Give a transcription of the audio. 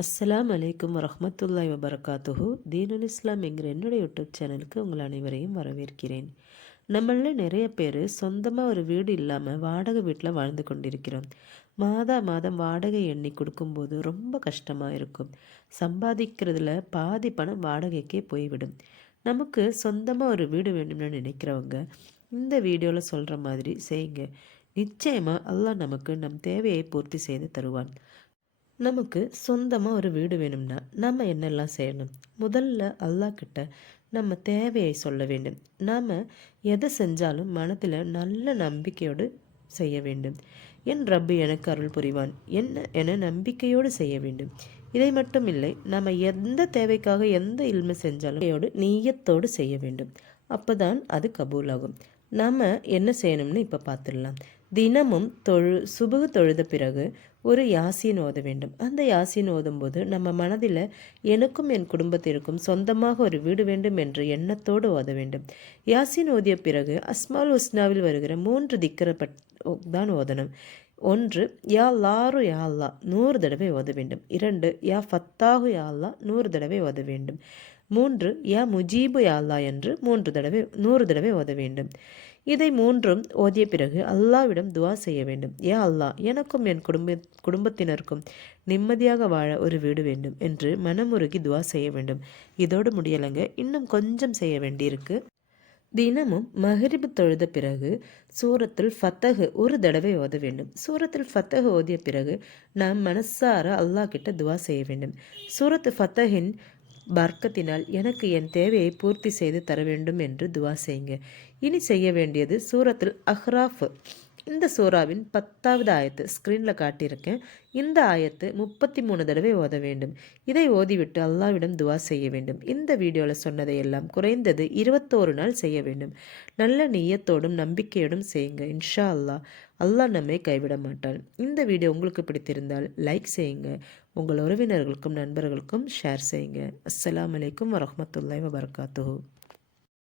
அஸ்ஸலாம் அலைக்கும் வரஹமத்துல்லாய் வபரகாத்துஹு. தீனுல் இஸ்லாம் என்கிற என்னுடைய யூடியூப் சேனலுக்கு உங்கள் அனைவரையும் வரவேற்கிறேன். நம்மள நிறைய பேர் சொந்தமாக ஒரு வீடு இல்லாமல் வாடகை வீட்டில் வாழ்ந்து கொண்டிருக்கிறோம். மாதா மாதம் வாடகை எண்ணி கொடுக்கும்போது ரொம்ப கஷ்டமாக இருக்கும். சம்பாதிக்கிறதுல பாதி பணம் வாடகைக்கே போய்விடும். நமக்கு சொந்தமாக ஒரு வீடு வேணும்னு நினைக்கிறவங்க இந்த வீடியோவில் சொல்கிற மாதிரி செய்யுங்க. நிச்சயமாக அல்லாஹ் நமக்கு நம் தேவையை பூர்த்தி செய்து தருவான். நமக்கு சொந்தமாக ஒரு வீடு வேணும்னா நம்ம என்னெல்லாம் செய்யணும்? முதல்ல அல்லாஹ் கிட்ட நம்ம தேவையை சொல்ல வேண்டும். நாம் எதை செஞ்சாலும் மனத்தில் நல்ல நம்பிக்கையோடு செய்ய வேண்டும். என் ரப்பு எனக்கு அருள் புரிவான். என்ன என நம்பிக்கையோடு செய்ய வேண்டும். இதை மட்டும் இல்லை நம்ம எந்த தேவைக்காக எந்த இல்மை செஞ்சாலும் நீயத்தோடு செய்ய வேண்டும். அப்போ தான் அது கபூலாகும். நாம் என்ன செய்யணும்னு இப்போ பார்த்துடலாம் தினமும் தொழு சுபுகு தொழுத பிறகு ஒரு யாசின் ஓத வேண்டும். அந்த யாசின் ஓதும்போது நம்ம மனதில் எனக்கும் என் குடும்பத்திற்கும் சொந்தமாக ஒரு வீடு வேண்டும் என்ற எண்ணத்தோடு ஓத வேண்டும். யாசின் ஓதிய பிறகு அஸ்மால் உஸ்னாவில் வருகிற மூன்று திக்கரை பட் தான் ஓதணும். ஒன்று யா லாரு யா அல்லா நூறு தடவை ஓத வேண்டும். இரண்டு யா ஃபத்தாகு யா அல்லா நூறு தடவை ஓத வேண்டும். மூன்று யா முஜீபு யா அல்லா என்று மூன்று தடவை நூறு தடவை ஓத வேண்டும். இதை மூன்றும் ஓதிய பிறகு அல்லாவிடம் துவா செய்ய வேண்டும். ஏ அல்லாஹ் எனக்கும் என் குடும்ப குடும்பத்தினருக்கும் நிம்மதியாக வாழ ஒரு வீடு வேண்டும் என்று மனமுருகி துவா செய்ய வேண்டும். இதோடு முடியலைங்க இன்னும் கொஞ்சம் செய்ய வேண்டியிருக்கு. தினமும் மஹரிபு தொழுத பிறகு சூரத்தில் ஃபத்தகு ஒரு தடவை ஓத வேண்டும். சூரத்தில் ஃபத்தகு ஓதிய பிறகு நாம் மனசார அல்லாஹ் கிட்ட துவா செய்ய வேண்டும். சூரத்து ஃபத்தகின் பர்க்கத்தினால் எனக்கு என் தேவையை பூர்த்தி செய்து தர வேண்டும் என்று துவா செய்யுங்க. இனி செய்ய வேண்டியது சூரத்தில் அஹ்ராஃப். இந்த சூறாவின் பத்தாவது ஆயத்து ஸ்க்ரீனில் காட்டியிருக்கேன். இந்த ஆயத்து முப்பத்தி மூணு தடவை ஓத வேண்டும். இதை ஓதிவிட்டு அல்லாவிடம் துவா செய்ய வேண்டும். இந்த வீடியோவில் சொன்னதை எல்லாம் குறைந்தது இருபத்தோரு நாள் செய்ய வேண்டும். நல்ல நீயத்தோடும் நம்பிக்கையோடும் செய்யுங்க. இன்ஷா அல்லா. அல்லாஹ் நம்மை கைவிட மாட்டான். இந்த வீடியோ உங்களுக்கு பிடித்திருந்தால் லைக் செய்யுங்க. உங்கள் உறவினர்களுக்கும் நண்பர்களுக்கும் ஷேர் செய்யுங்க. அஸ்லாம் வலைக்கம் வரமத்துல்லாய் வபர்காத்து